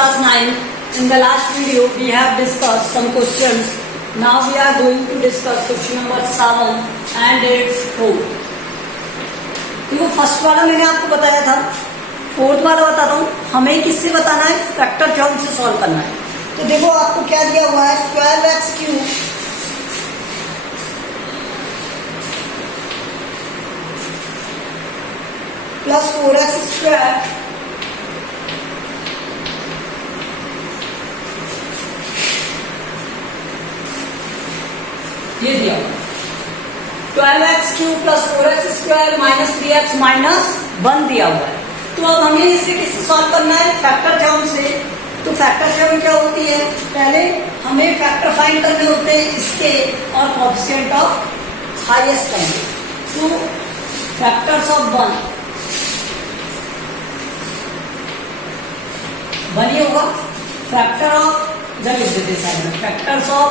class 9. In the last video, we have discussed some questions. Now we are going to discuss question number 7 and its 4. देखो first वाला मैंने आपको बताया था, fourth वाला बताता हूँ. हमें किससे बताना है? फैक्टर थ्योरम से सॉल्व करना है. तो देखो आपको क्या दिया हुआ है, 12x cube plus 4x square ये दिया 12x cube plus 4x square minus 3x minus 1 दिया हुआ है. तो अब हमें इसे किससे सॉल्व करना है? फैक्टर थ्योरम से. तो फैक्टर थ्योरम क्या होती है? पहले हमें फैक्टर फाइंड करने होते हैं इसके और कोएफिशिएंट ऑफ हाईएस्ट टाइम. तो फैक्टर्स ऑफ 1 ही होगा. फैक्टर ऑफ जब लिख देते साइड में, फैक्टर्स ऑफ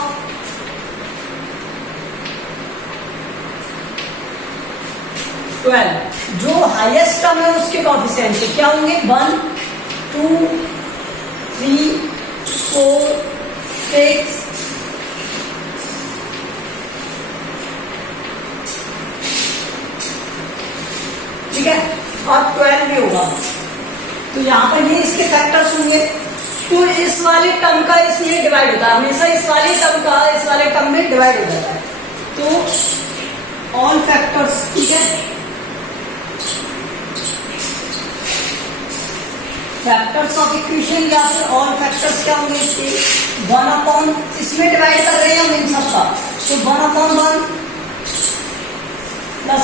12 जो हाईएस्ट टर्म है उसके कोएफिशिएंट क्या होंगे? 1 2 3 4 6 ठीक है, और 12 भी होगा. तो यहाँ पर ये इसके फैक्टर्स होंगे. तो इस वाले टर्म का इसमें डिवाइड होता है, हमेशा इस वाले टर्म का इस वाले टर्म में डिवाइड हो जाता है. तो ऑल फैक्टर्स, ठीक है, फैक्टर्स ऑफ इक्वेशन या फिर ऑल फैक्टर्स क्या होंगे इसके? 1 अपॉन, इसमें डिवाइड कर रहे हैं हम इन सबका. तो 1 upon 1 plus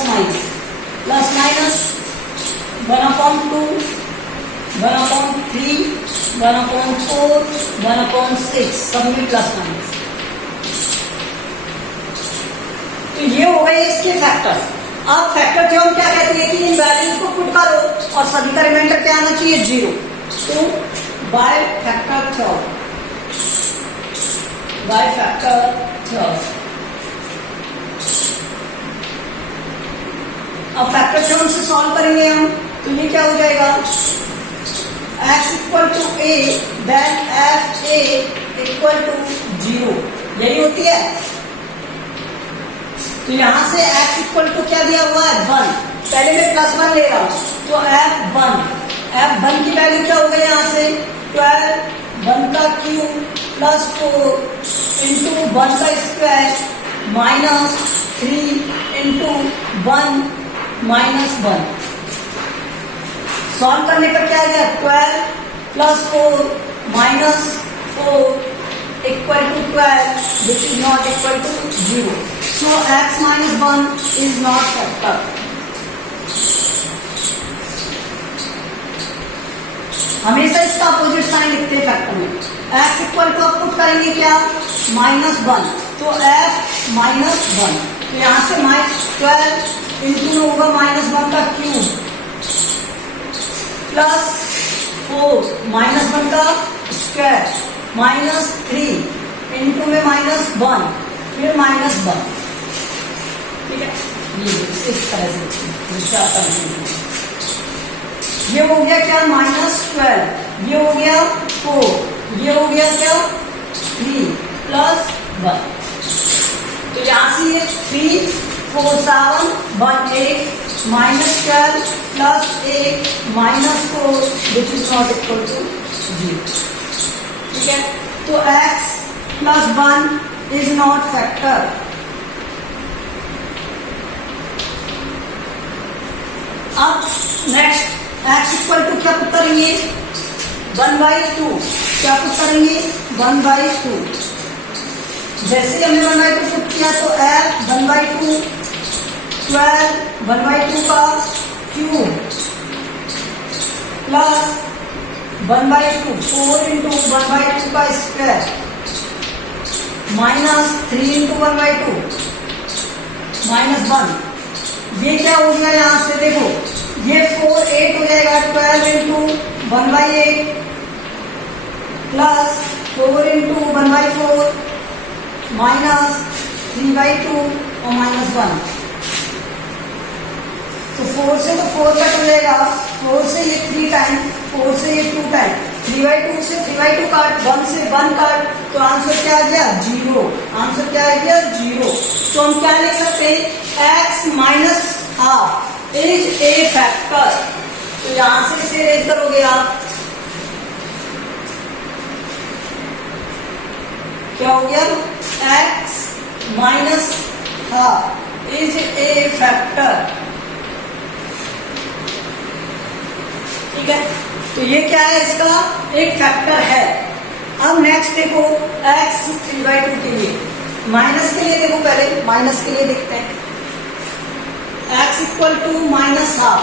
minus 1 upon 2 1 upon 3 1 upon 4 1 upon 6 सब में प्लस माइनस. तो ये हो गए इसके फैक्टर्स. अब फैक्टर थ्योरम क्या कहती है कि इन वैल्यूज को पुट करो और सभी का रिमाइंडर क्या आना चाहिए? 0. तो बाय फैक्टर थ्योरम, अब फैक्टर थ्योरम से सॉल्व करेंगे हम. तो ये क्या हो जाएगा? x equal to a then f a equal to 0. यही होती है. तो यहां से x इक्वल टू क्या दिया हुआ है? 1. पहले मैं प्लस 1 ले रहा हूं. तो f1 की वैल्यू क्या हो गई? यहां से 12 1 का क्यूब प्लस 4 इंटू 1 का square minus 3 into 1 minus 1. Solve करने पर क्या आ गया? 12 plus 4 minus 4 equal to 12 which is not equal to 0. So x minus 1 is not factor. हमेशा इसका अपोजिट साइन लिखते हैं फैक्टर में. x इक्वल टू आप पुट करेंगे क्या? -1. तो f -1. तो यहां से 12 इंटू होगा -1 का क्यूब प्लस 4 -1 का स्क्वायर माइनस 3 इंटू में -1 फिर -1. ठीक है, ये इस तरह से ये हो गया क्या? -12. ये हो गया 4. ये हो गया क्या? 3 प्लस 1. तो यहां से ये 3 4 7 1 8 -12 plus 8 -4 which is not equal to 0. ठीक है, तो x plus 1 is not factor. अब नेक्स्ट x इक्वल टू क्या पुट करेंगे? 1/2. क्या पुट करेंगे? 1/2. जैसे हमने 1/2 पुट किया तो f 1/2 12 1/2 का क्यूब प्लस 1/2 4 इंटू 1/2 का स्क्वायर माइनस 3 इंटू 1/2 -1. ये क्या हो गया? यहां से देखो ये 4 8 हो जाएगा. 12 इंटू 1/8 प्लस 4 इंटू 1/4 माइनस 3/2 और -1. तो 4 से तो 4 कट हो जाएगा. 4 से ये 3 टाइम, 4 से ये 2 टाइम, 3/2 से 3/2 काट, 1 से 1 काट, तो आंसर क्या आ गया 0। आंसर क्या आ गया 0। तो हम क्या लिख सकते हैं x minus half is a factor. तो यहां से इसे रेड करोगे आप, क्या हो गया x minus half is a factor. ठीक है, तो ये क्या है इसका एक फैक्टर है। अब नेक्स्ट देखो x 3/2 के लिए, माइनस के लिए देखो, पहले माइनस के लिए देखते हैं। x equal to minus half,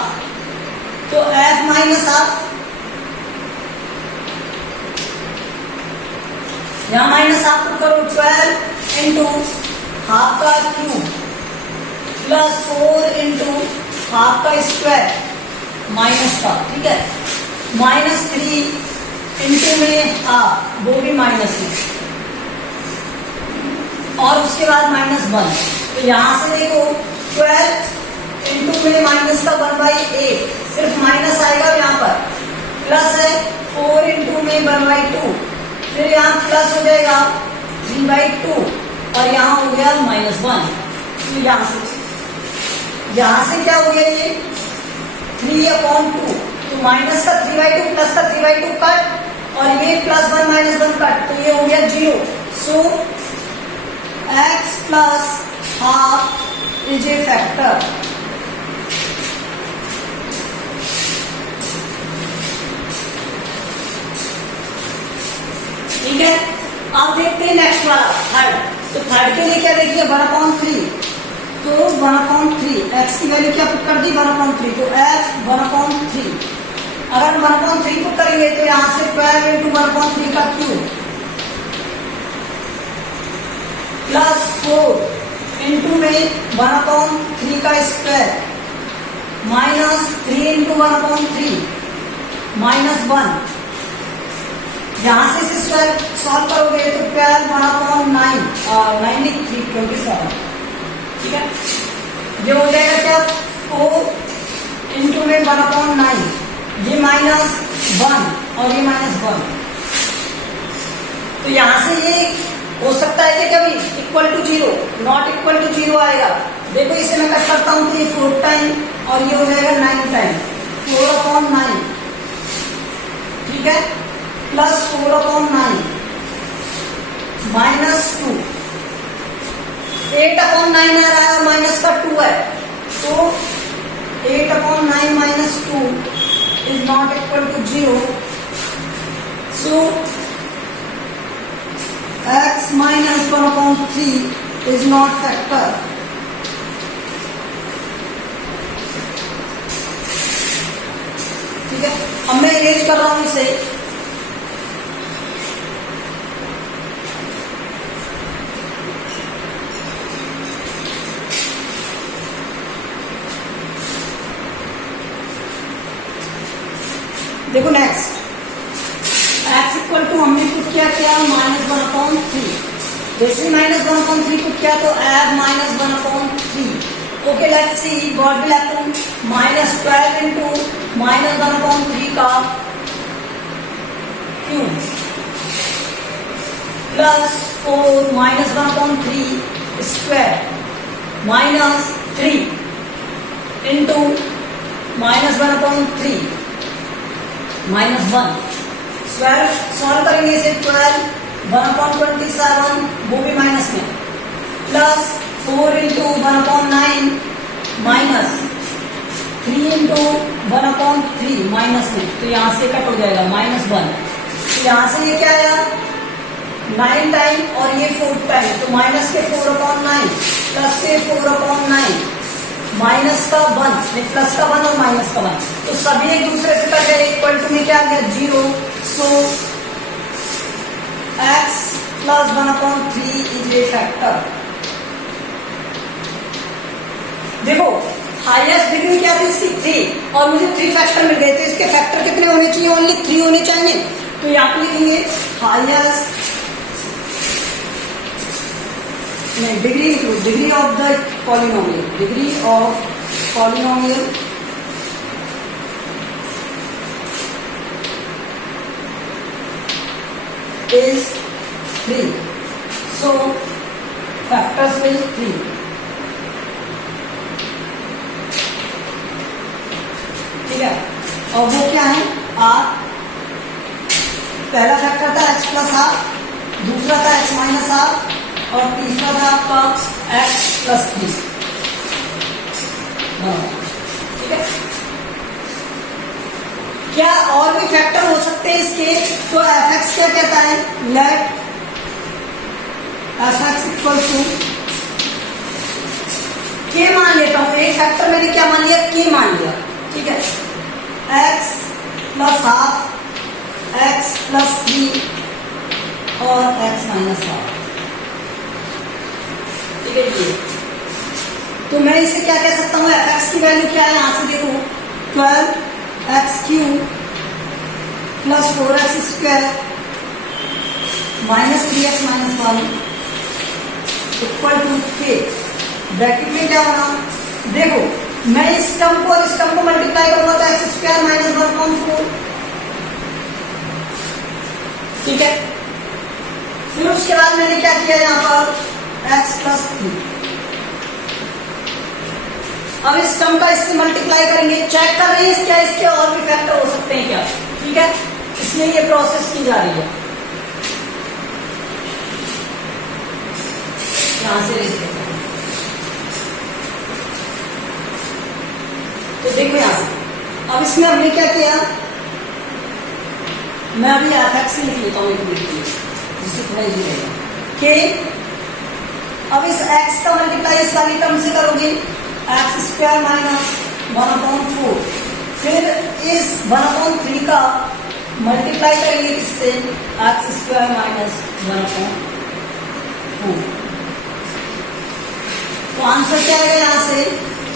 तो f माइनस हाफ, यहां माइनस हाफ को करो 12 इंटू हाफ का क्यूब प्लस 4 इंटू हाफ का स्क्वायर माइनस का। ठीक है, -3 इंटू में हाफ, वो भी माइनस में, और उसके बाद -1। तो यहां से देखो 12 इंटू में माइनस का 1/8, सिर्फ माइनस आएगा यहाँ पर, प्लस है 4 इंटू में 1/2, फिर यहाँ प्लस हो जाएगा 3/2, और यहाँ हो गया -1। तो यहाँ से क्या हो गया ये 3/2, तो माइनस का 3/2 प्लस का 3/2 कट, और ये +1 -1 कट, तो ये हो गया 0। सो x plus half is a factor. ठीक है, अब देखते हैं नेक्स्ट वाला थर्ड। तो थर्ड के लिए क्या देखिए 1/3, तो 1/3 x की वैल्यू क्या पुट कर दी 1/3, तो f 1/3। अगर 1/3 पुट करेंगे तो यहां से 12 इंटू 1/3 का क्यूब प्लस 4 इंटू में 1/3 का स्क्वायर -3 इंटू 1/3 -1। यहां से इसे सॉल्व करोगे तो 12/9 3/27। ठीक है, ये हो जाएगा क्या 4 इंटू में 1/9, ये -1 और ये -1। तो यहां से ये हो सकता है कि कभी equal to 0, not equal to 0 आएगा। देखो इसे मैं कट करता हूं तो ये 4 टाइम और ये हो जाएगा 9 टाइम, 4/9। ठीक है, प्लस 4/9 -2, 8/9 आ रहा है, माइनस का 2 है, तो 8/9 -2 is not equal to 0. So x minus 1/3 is not factor. ठीक है, अब मैं इरेज कर रहा हूं इसे। देखो नेक्स्ट x इक्वल टू हमने पुट किया -1/3, जैसे -1/3 पुट किया तो f -1/3। Okay, let's see what will happen. -12 into -1/3 का cube plus 4 -1/3 square -3 into -1/3 -1। Solve करेंगे इसे 12 1/27, वो भी माइनस में, plus 4 into 1/9 minus 3 into 1/3 minus में, तो यहाँ से कट हो जाएगा -1। तो यहाँ से ये क्या आया 9 टाइम और ये 4 टाइम, तो माइनस के 4/9 प्लस के 4/9 माइनस का 1, प्लस का 1 और माइनस का 1, तो सभी एक दूसरे से कट गए, इक्वल टू में क्या आ गया 0। सो x plus 1/3 is a factor. देखो हाईएस्ट डिग्री क्या थी इसकी 3, और मुझे 3 फैक्टर मिल गए, तो इसके फैक्टर कितने होने चाहिए, ओनली 3 होने चाहिए। तो यहाँ पे लिखेंगे highest degree of the polynomial, degree of polynomial is 3. So factors will 3. ठीक है, और वो क्या है? r, पहला फैक्टर था x प्लस r, दूसरा था x माइनस r और तीसरा था आपका x प्लस 3. ठीक है, क्या और भी फैक्टर हो सकते हैं इसके? तो fx क्या कहता है? Let fx equal to k मान लेता हूं. एक फैक्टर मैंने क्या मान लिया? k मान लिया. ठीक है, x plus half, x plus 3 और x माइनस हाफ. ठीक है, ये तो मैं इसे क्या कह सकता हूँ? fx की वैल्यू क्या है? यहां से देखो, 12x³ plus 4x² minus 3x minus 1 equal to k. Bracket में क्या बना? देखो, मैं इस टर्म को और इस टर्म को मल्टीप्लाई करूंगा तो x² माइनस 1/4. ठीक है, फिर उसके बाद मैंने क्या किया यहाँ पर? x plus 3. अब इस टर्म का इससे मल्टीप्लाई करेंगे. चेक कर रहे हैं क्या इसके और भी फैक्टर हो सकते हैं क्या? ठीक है, इसलिए ये प्रोसेस की जा रही है. यहां से लिखते हैं. तो देखो यहां से, अब इसमें हमने क्या किया? मैं अभी fx लिख लेता हूं एक मिनट के लिए, जिससे थोड़ा इजी रहेगा. k, अब इस x का मल्टीप्लाई इस वाली टर्म से करोगे, x² माइनस 1/4. फिर इस 1/3 का मल्टीप्लाई करेंगे किससे? x² minus 1/4. तो आंसर क्या आएगा यहां से?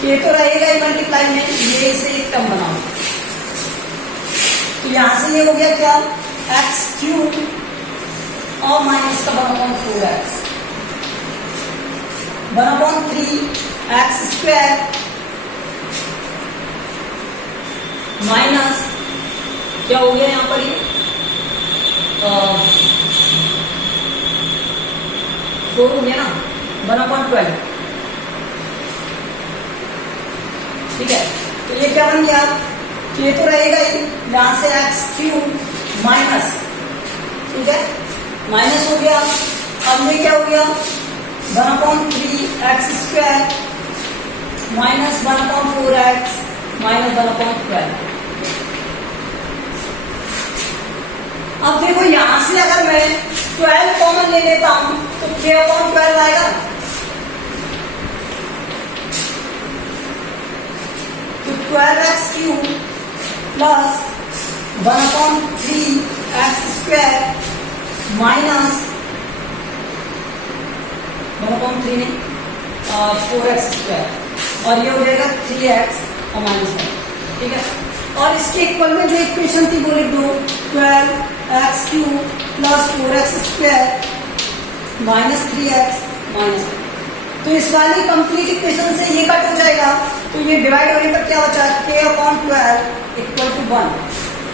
ये तो रहेगा ही मल्टीप्लाई में, ये इसे एक टर्म बनाओ. तो यहां से ये हो गया क्या? x³ और माइनस का 1/4x 1/3 x² माइनस क्या हो गया यहां पर? ये 4 हो गया ना, 1/12. ठीक है, तो ये क्या बन गया? ये तो रहेगा ही, यहां से x³ माइनस. ठीक है, माइनस हो गया. अब ये क्या हो गया? 1/3 x² माइनस 1/4x माइनस 1/12. अब देखो यहां से अगर मैं 12 कॉमन ले लेता हूं तो k/12 आएगा. तो 12x³ प्लस 1/3 x² माइनस 1/3 नहीं 4x² और ये हो जाएगा 3x और माइनस 1. ठीक है, और इसके इक्वल में जो इक्वेशन थी वो लिख दो, 12x³ plus 4x² minus 3x minus 1. तो इस वाली कंप्लीट इक्वेशन से ये कट हो जाएगा. तो ये डिवाइड होने पर क्या बचा? k/12 equal to 1.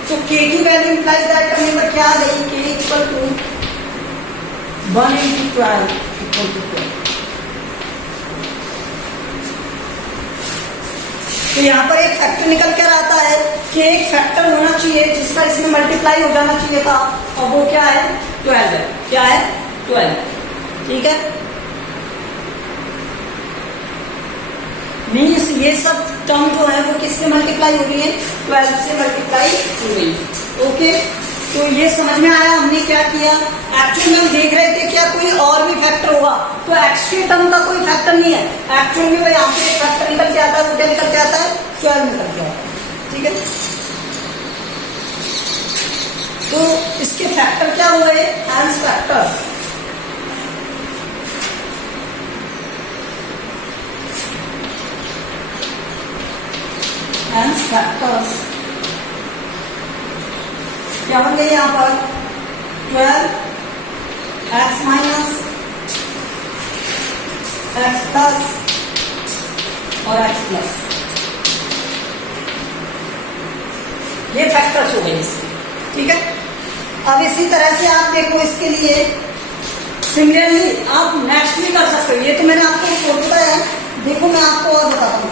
तो k की वैल्यू इंप्लाइज दैट करने पर क्या आ गई? k equal to 1 × 12 equal to 12. तो यहाँ पर एक फैक्टर निकल कर आता है कि एक फैक्टर होना चाहिए जिसका इसमें मल्टीप्लाई हो जाना चाहिए था, और वो क्या है? 12 है. क्या है? 12. ठीक है, मीन्स ये सब टर्म जो है वो किससे मल्टीप्लाई हो रही है? 12 से मल्टीप्लाई हो रही है. ओके, तो ये समझ में आया हमने क्या किया? एक्चुअल में हम देख रहे थे क्या कोई और भी फैक्टर होगा, तो एक्स के टर्म का कोई फैक्टर नहीं है. एक्चुअल में यहाँ पे एक फैक्टर निकल के आता है, वो क्या निकल के आता है? 12 निकल के आता है. ठीक है, तो इसके फैक्टर क्या हुए? Hence factor. हैंस फैक्टर्स क्या बन गए यहाँ पर? 12 x माइनस x प्लस और x प्लस. ये फैक्टर्स हो गए इसके. ठीक है, अब इसी तरह से आप देखो इसके लिए सिमिलरली आप नेक्स्ट भी कर सकते हो। ये तो मैंने आपको फोर बताया, देखो मैं आपको और बताता हूँ।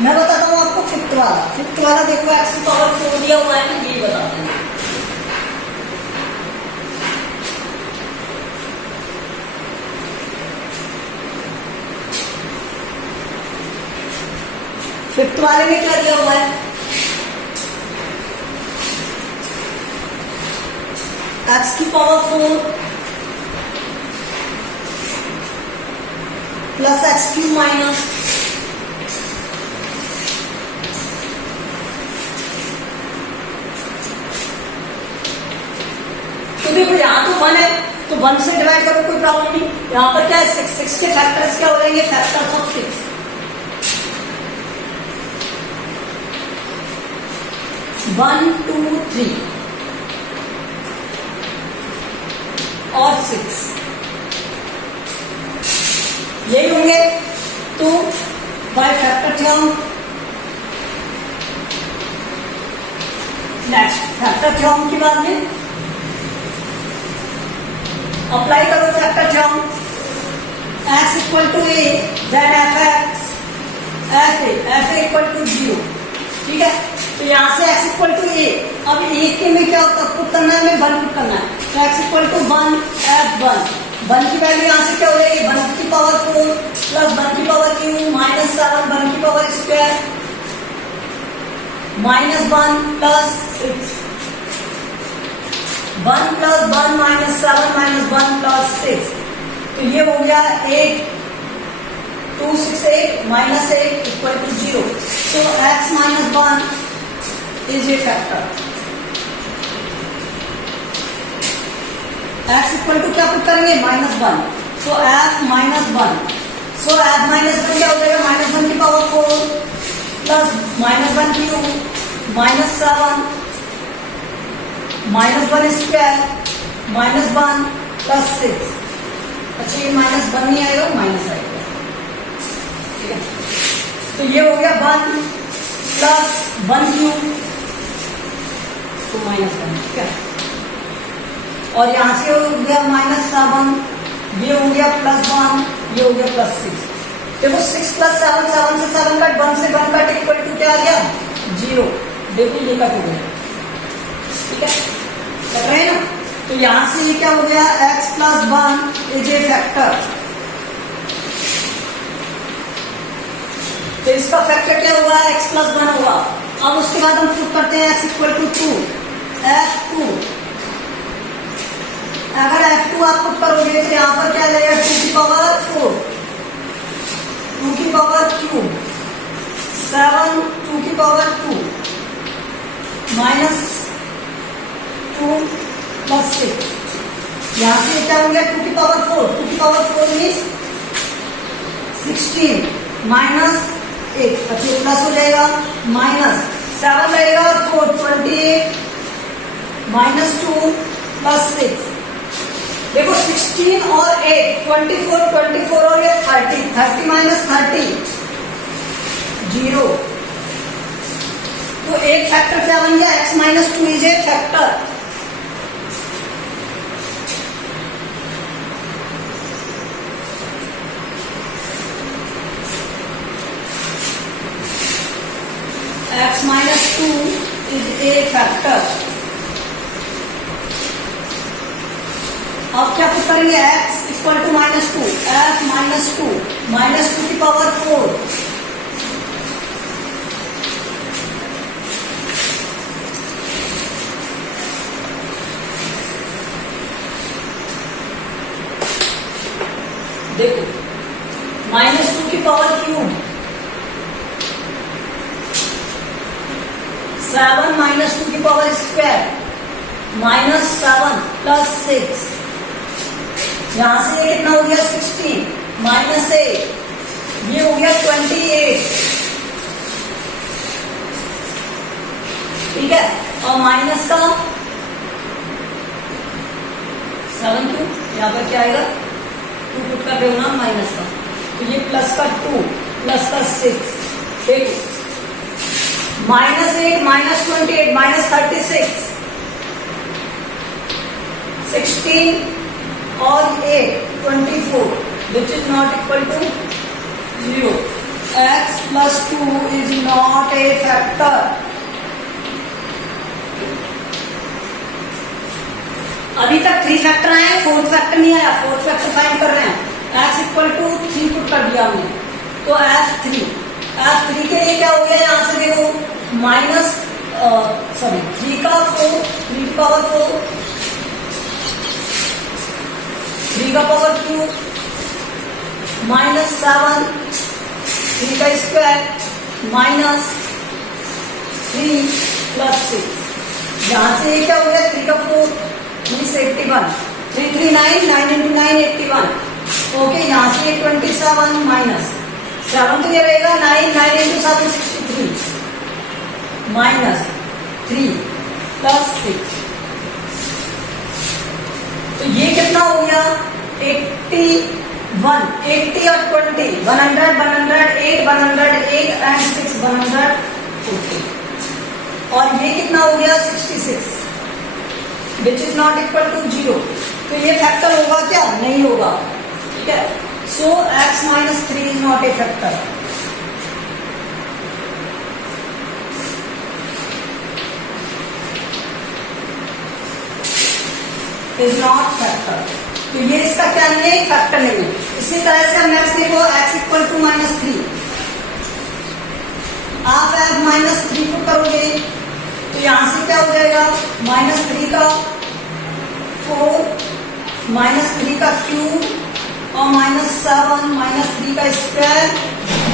मैं बताता हूँ आपको फिफ्थ वाला। फिफ्थ वाला देखो एक्स की पावर 4 दिया हुआ है, ये बताते हैं। फिफ्थ वाले में क्या दिया हुआ है, एक्स की power 4 plus x cube minus तो देखो यहाँ तो 1 है तो 1 से डिवाइड करो, कोई प्रॉब्लम नहीं। यहाँ पर क्या है 6, 6 के फैक्टर्स क्या हो जाएंगे, फैक्टर्स ऑफ 6। 1, 2, 3 और 6 यही होंगे। तो by factor theorem, next factor theorem की बात में अप्लाई करो factor theorem. x equal to a then f a equal to 0, ठीक है। तो यहाँ से x इक्वल टू ए, अब ए के में क्या पुट करना है, हमें 1 पुट करना है। तो x इक्वल टू 1 f1, 1 की वैल्यू यहाँ से क्या हो जाएगी, 1 की पावर 4 प्लस 1 की पावर क्यू माइनस 7, 1 की power square minus 1 plus 6, 1 plus 1 minus 7 minus 1 plus 6। तो ये हो गया 8, 2, 6, 8 माइनस 8 इक्वल टू 0। तो x minus 1 is a factor. x equal to क्या पुट करेंगे, -1। So f minus 1, so f minus 1 क्या हो जाएगा, -1 की power 4 plus -1 cube minus 7 -1 square -1 plus 6। अच्छा ये -1 नहीं आएगा, माइनस आएगा, ठीक है। तो ये हो गया 1 प्लस 1 क्यूब तो -1, ठीक है। और यहां से हो गया -7, ये हो गया +1, ये हो गया +6। देखो 6 प्लस 7, 7 से 7 कट, 1 से 1 कट इक्वल टू क्या आ गया, 0। देखो ये कट हो गया, ठीक है, कट रहे हैं ना। तो यहां से ये क्या हो गया, x plus 1 is a factor. तो इसका फैक्टर क्या होगा, x प्लस 1 होगा। अब उसके बाद हम प्रूव करते हैं x इक्वल टू 2 f2। अगर f2 आप पुट करोगे तो यहाँ पर क्या लगेगा, 2 की पावर 4, 2 की पावर क्यूब 7, 2 की पावर 2 माइनस 2 प्लस 6। यहाँ से क्या हो गया, 2 की पावर 4, 2 की पावर 4 मीन्स 16 माइनस 8, अच्छा प्लस हो जाएगा, माइनस 7 रहेगा 4, 28 माइनस 2 प्लस 6। देखो 16 और 8, 24, 24 और ये 30, 30 माइनस 30 0। तो एक फैक्टर क्या बन गया, x minus 2 is a factor. x minus 2 is a factor। अब क्या पुट करेंगे, x equal to -2, f minus 2, -2 की पावर 4 देखो -2 की पावर क्यूब 7 माइनस 2 की पावर स्क्वायर -7 प्लस 6। यहां से ये कितना हो गया, 16 माइनस 8, ये हो गया 28, ठीक है। और माइनस का 7 क्यों, यहाँ पर क्या आएगा, 2 पुट कर रहे हो ना माइनस का, तो ये प्लस का 2 प्लस का 6, देखो -8 -28 -36, 16 और 8 24, which is not equal to 0. X plus 2 is not a factor. अभी तक 3 फैक्टर आए, 4th फैक्टर नहीं आया, 4th फैक्टर फाइंड कर रहे हैं. x इक्वल टू 3 पुट कर दिया हमने, तो f3 के लिए क्या हो गया, यहां से देखो माइनस 3 का 4, 3 की पावर 4, 3 का पावर 2, -7, 3 का स्क्वायर, -3 + 6. यहां से ये क्या हो गया, 3 का 4 मीन्स 81, 3 3 9, 9 into 9 81. ओके, यहाँ से 27 माइनस 7 तो ये रहेगा 9, 9 into 7 63, -3 + 6. तो ये कितना हो गया, 81, 80 और 20, 100, 108, 108 and 6, 140. और ये कितना हो गया, 66, which is not equal to 0. तो ये फैक्टर होगा क्या, नहीं होगा. ठीक है, so x minus 3 is not a factor. is not factor. तो ये इसका क्या नहीं है, फैक्टर नहीं है. इसी तरह से हम नेक्स्ट देखो, x इक्वल टू -3. आप -3 को करोगे तो यहां से क्या हो जाएगा, -3 का 4, -3 का क्यूब और -7, -3 का स्क्वायर,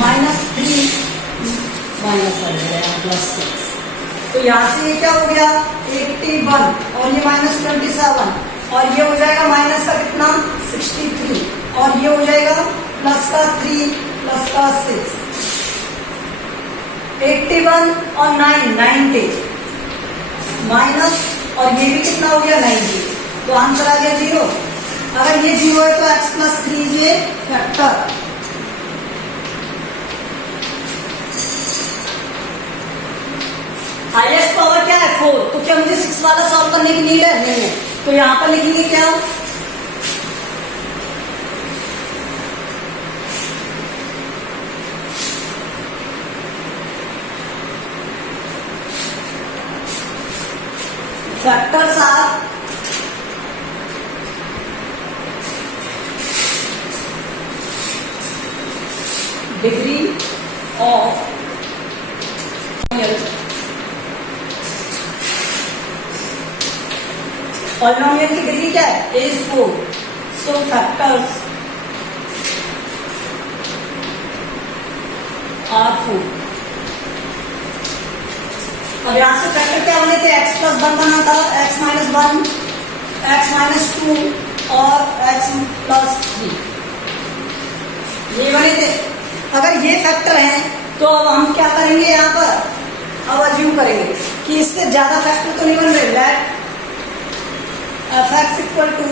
-3 माइनस आ जाएगा +6. तो यहाँ से ये क्या हो गया, 81 और ये -27 और ये हो जाएगा माइनस का कितना, 63 और ये हो जाएगा प्लस का 3 प्लस का 6. 81 और 9 90 माइनस और ये भी कितना हो गया, 90. तो आंसर आ गया 0. अगर ये 0 है तो x + 3 ये फैक्टर. हाईएस्ट पावर क्या है, 4. तो क्या मुझे 6 वाला सॉल्व करने की नीड है, नहीं है. तो यहां पर लिखेंगे क्या, factors are degree of polynomial की डिग्री क्या है, इज 4. So factors are 4. अब यहां से फैक्टर क्या बने थे, x + 1 बना था, x - 1, x - 2 और x + 3 ये बने थे. अगर ये फैक्टर हैं तो अब हम क्या करेंगे, यहाँ पर अब अज्यूम करेंगे कि इससे ज्यादा फैक्टर तो नहीं बन रहे. लेट f(x) इक्वल टू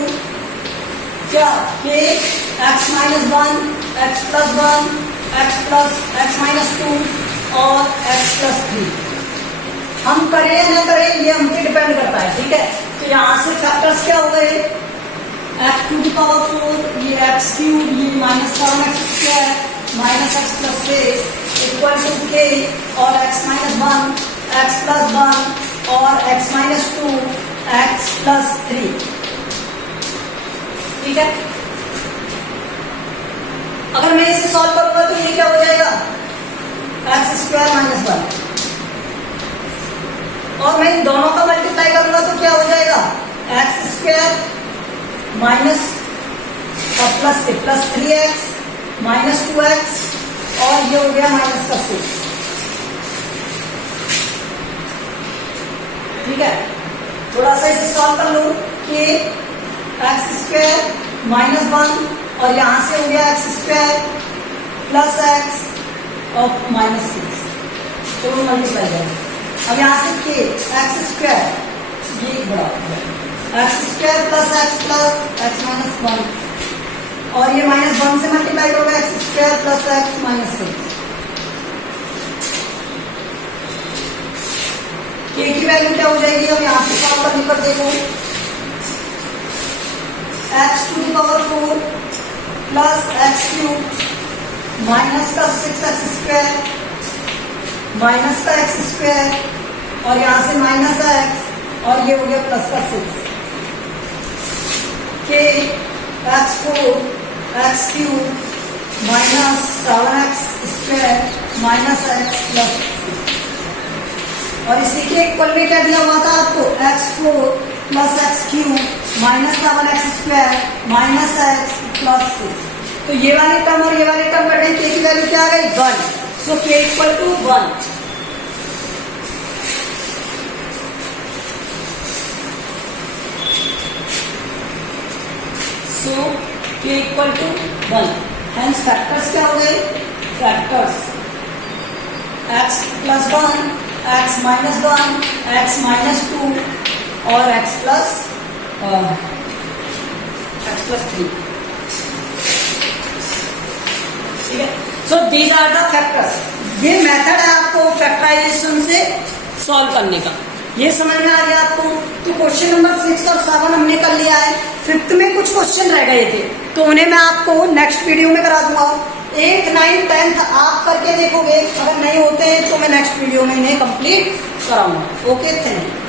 क्या, k x - 1, x + 1, x - 2 और x + 3. हम करें या ना करें ये हम पे डिपेंड करता है. ठीक है, तो यहाँ से फैक्टर्स क्या हो गए, x⁴, ये x3, ये -7x², -x + 6 equal to k और x - 1, x + 1 और x - 2, x + 3. ठीक है, अगर मैं इसे सॉल्व करूंगा तो ये क्या हो जाएगा, x² - 1 और मैं इन दोनों का मल्टीप्लाई करूंगा तो क्या हो जाएगा, x² माइनस और प्लस से प्लस 3x -2x और ये हो गया -6. ठीक है, थोड़ा सा इसे सॉल्व कर लो कि x² - 1 और यहां से हो गया x² + x और -6 तो मल्टीप्लाई करें. अब यहां से k x² ये बड़ा x² + x + x - 1 और ये -1 से मल्टीप्लाई होगा x² करने पर देखो x to the power 4 plus x cube minus का 6x स्क्वायर माइनस का x स्क्वायर और यहाँ से माइनस x और ये हो गया प्लस का 6 के x4 x cube minus 7x square minus x plus, और इसी के इक्वल में क्या दिया हुआ था आपको x4 plus x cube minus 7x square minus x plus 6। तो ये वाली टर्म और ये वाली टर्म बढ़े, k की वैल्यू क्या आ गई 1, so k equal to 1। So k equal to 1, hence factors क्या हो गए, factors x plus 1, x minus 1, x minus 2 और x प्लस 3। ठीक है, so these are the factors. ये मेथड है आपको फैक्टराइजेशन से सॉल्व करने का, ये समझ में आ गया आपको। तो क्वेश्चन नंबर 6 और 7 हमने कर लिया है। 5th में कुछ क्वेश्चन रह गए थे, तो उन्हें मैं आपको नेक्स्ट वीडियो में करा दूंगा। 8th 9th 10th आप करके देखोगे, अगर नहीं होते हैं तो मैं नेक्स्ट वीडियो में इन्हें कंप्लीट कराऊंगा। Okay, thank you.